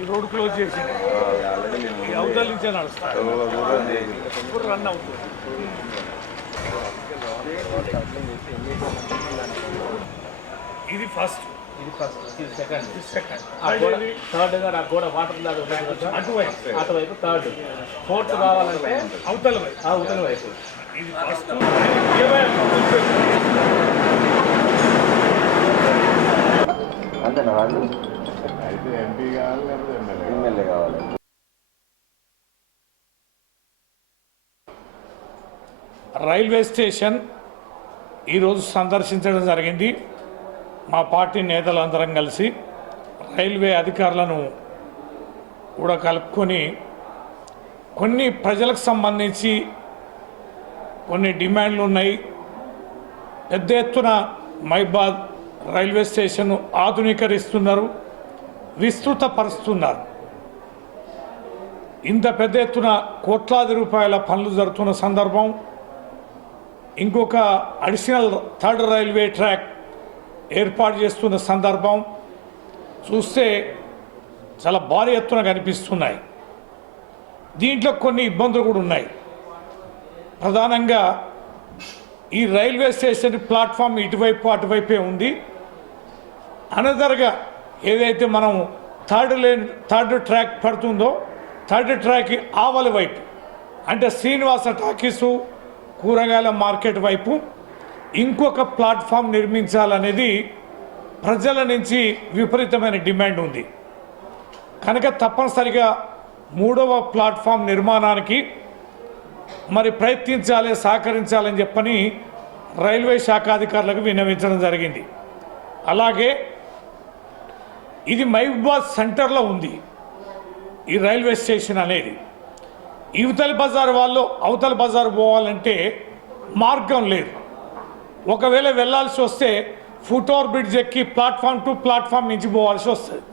ఈ road close చేసి అవతల నుంచే నడుస్తారు. రన్ అవుతుంది. ఇది ఫస్ట్ ఇది ఫస్ట్ ఇది సెకండ్ సెకండ్ థర్డ్ కూడా ఆ గోడ వాటర్ లాగా అటువైపు. అటువైపు థర్డ్ ఫోర్త్ కావాలంటే అవతల వైపు. అవతల వైపు. అంతేనా వాళ్ళు? అయితే ఎంపీ కావాలి లేకపోతే ఎమ్మెల్యే కావాలి? ఎమ్మెల్యే కావాలి. రైల్వే స్టేషన్ ఈరోజు సందర్శించడం జరిగింది. మా పార్టీ నేతలందరం కలిసి రైల్వే అధికారులను కూడా కలుపుకొని కొన్ని ప్రజలకు సంబంధించి కొన్ని డిమాండ్లు ఉన్నాయి. పెద్ద ఎత్తున మైబాద్ రైల్వే స్టేషన్ను ఆధునీకరిస్తున్నారు విస్తృతపరుస్తున్నారు. ఇంత పెద్ద ఎత్తున కోట్లాది రూపాయల పనులు జరుగుతున్న సందర్భం ఇంకొక అడిషనల్ థర్డ్ రైల్వే ట్రాక్ ఏర్పాటు చేస్తున్న సందర్భం చూస్తే చాలా భారీ ఎత్తున కనిపిస్తున్నాయి. దీంట్లో కొన్ని ఇబ్బందులు కూడా ఉన్నాయి. ప్రధానంగా ఈ రైల్వే స్టేషన్ ప్లాట్ఫామ్ ఇటువైపు అటువైపే ఉంది. అనదర్గా ఏదైతే మనం థర్డ్ లేన్ థర్డ్ ట్రాక్ పడుతుందో థర్డ్ ట్రాక్ ఆవల వైపు అంటే శ్రీనివాస టాకీసు కూరగాయల మార్కెట్ వైపు ఇంకొక ప్లాట్ఫామ్ నిర్మించాలనేది ప్రజల నుంచి విపరీతమైన డిమాండ్ ఉంది. కనుక తప్పనిసరిగా మూడవ ప్లాట్ఫామ్ నిర్మాణానికి మరి ప్రయత్నించాలి సహకరించాలని చెప్పని రైల్వే శాఖ అధికారులకు విన్నవించడం జరిగింది. అలాగే ఇది మహబూబాద్ సెంటర్లో ఉంది ఈ రైల్వే స్టేషన్ అనేది. ఇవతలి బజార్ వాళ్ళు అవతల బజార్ పోవాలంటే మార్గం లేదు. ఒకవేళ వెళ్ళాల్సి వస్తే ఫుట్ ఓవర్ బ్రిడ్జ్ ఎక్కి ప్లాట్ఫామ్ టు ప్లాట్ఫామ్ నుంచి పోవాల్సి వస్తుంది.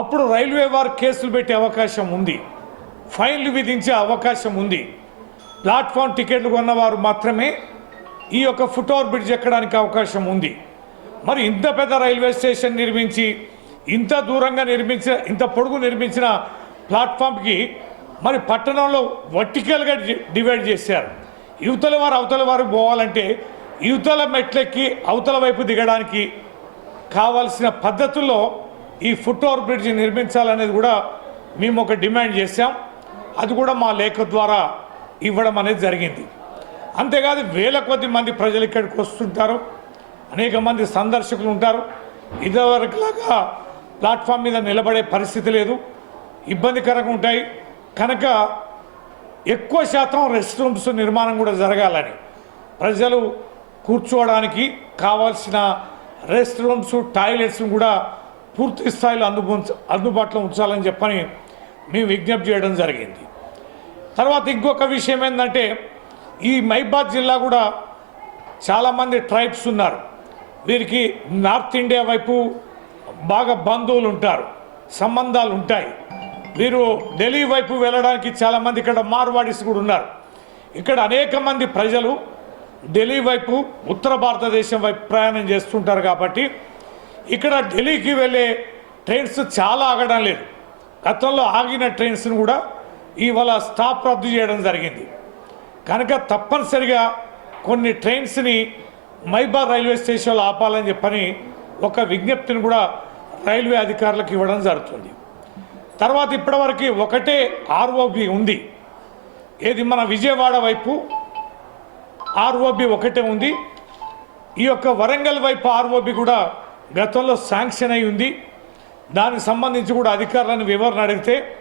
అప్పుడు రైల్వే వారు కేసులు పెట్టే అవకాశం ఉంది. ఫైన్లు విధించే అవకాశం ఉంది. ప్లాట్ఫామ్ టికెట్లు కొన్నవారు మాత్రమే ఈ యొక్క ఫుట్ ఓవర్ బ్రిడ్జ్ ఎక్కడానికి అవకాశం ఉంది. మరి ఇంత పెద్ద రైల్వే స్టేషన్ నిర్మించి ఇంత దూరంగా నిర్మించిన ఇంత పొడుగు నిర్మించిన ప్లాట్ఫామ్కి మరి పట్టణంలో వర్టికల్గా డివైడ్ చేశారు. యువతల వారు అవతల వారు పోవాలంటే యువతల మెట్లెక్కి అవతల వైపు దిగడానికి కావాల్సిన పద్ధతుల్లో ఈ ఫుట్ ఓవర్ బ్రిడ్జ్ నిర్మించాలనేది కూడా మేము ఒక డిమాండ్ చేశాం. అది కూడా మా లేఖ ద్వారా ఇవ్వడం అనేది జరిగింది. అంతేకాదు వేల కొద్ది మంది ప్రజలు ఇక్కడికి వస్తుంటారు. అనేక మంది సందర్శకులు ఉంటారు. ఇదివరకులాగా ప్లాట్ఫామ్ మీద నిలబడే పరిస్థితి లేదు. ఇబ్బందికరంగా ఉంటాయి. కనుక ఎక్కువ శాతం రెస్ట్ రూమ్స్ నిర్మాణం కూడా జరగాలని ప్రజలు కూర్చోవడానికి కావాల్సిన రెస్ట్ రూమ్స్ టాయిలెట్స్ కూడా పూర్తి స్థాయిలో అందుబు అందుబాటులో ఉంచాలని చెప్పని మేము విజ్ఞప్తి చేయడం జరిగింది. తర్వాత ఇంకొక విషయం ఏంటంటే ఈ మైబాద్ జిల్లా కూడా చాలామంది ట్రైబ్స్ ఉన్నారు. వీరికి నార్త్ ఇండియా వైపు బాగా బంధువులు ఉంటారు సంబంధాలు ఉంటాయి. వీరు ఢిల్లీ వైపు వెళ్ళడానికి చాలామంది ఇక్కడ మార్వాడీస్ కూడా ఉన్నారు. ఇక్కడ అనేక మంది ప్రజలు ఢిల్లీ వైపు ఉత్తర భారతదేశం వైపు ప్రయాణం చేస్తుంటారు కాబట్టి ఇక్కడ ఢిల్లీకి వెళ్ళే ట్రైన్స్ చాలా ఆగడం లేదు. గతంలో ఆగిన ట్రైన్స్ను కూడా ఇవాళ స్టాప్ రద్దు చేయడం జరిగింది. కనుక తప్పనిసరిగా కొన్ని ట్రైన్స్ని మైబార్ రైల్వే స్టేషన్లో ఆపాలని చెప్పని ఒక విజ్ఞప్తిని కూడా రైల్వే అధికారులకు ఇవ్వడం జరుగుతుంది. తర్వాత ఇప్పటివరకు ఒకటే ఆర్ఓబి ఉంది. ఏది మన విజయవాడ వైపు ఆర్ఓబి ఒకటే ఉంది. ఈ యొక్క వరంగల్ వైపు ఆర్ఓబి కూడా గతంలో శాంక్షన్ అయి ఉంది. దానికి సంబంధించి కూడా అధికారులను వివరణ అడిగితే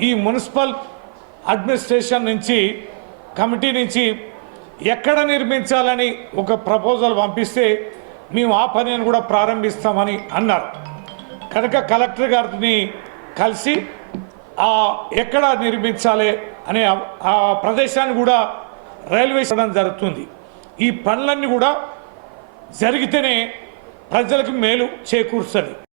ఈ మున్సిపల్ అడ్మినిస్ట్రేషన్ నుంచి కమిటీ నుంచి ఎక్కడ నిర్మించాలని ఒక ప్రపోజల్ పంపిస్తే మేము ఆ పనిని కూడా ప్రారంభిస్తామని అన్నారు. కనుక కలెక్టర్ గారిని కలిసి ఆ ఎక్కడ నిర్మించాలి అనే ఆ- ప్రదేశాన్ని కూడా రైల్వే చేయడం జరుగుతుంది. ఈ పనులన్నీ కూడా జరిగితేనే ప్రజలకు మేలు చేకూరుస్తుంది.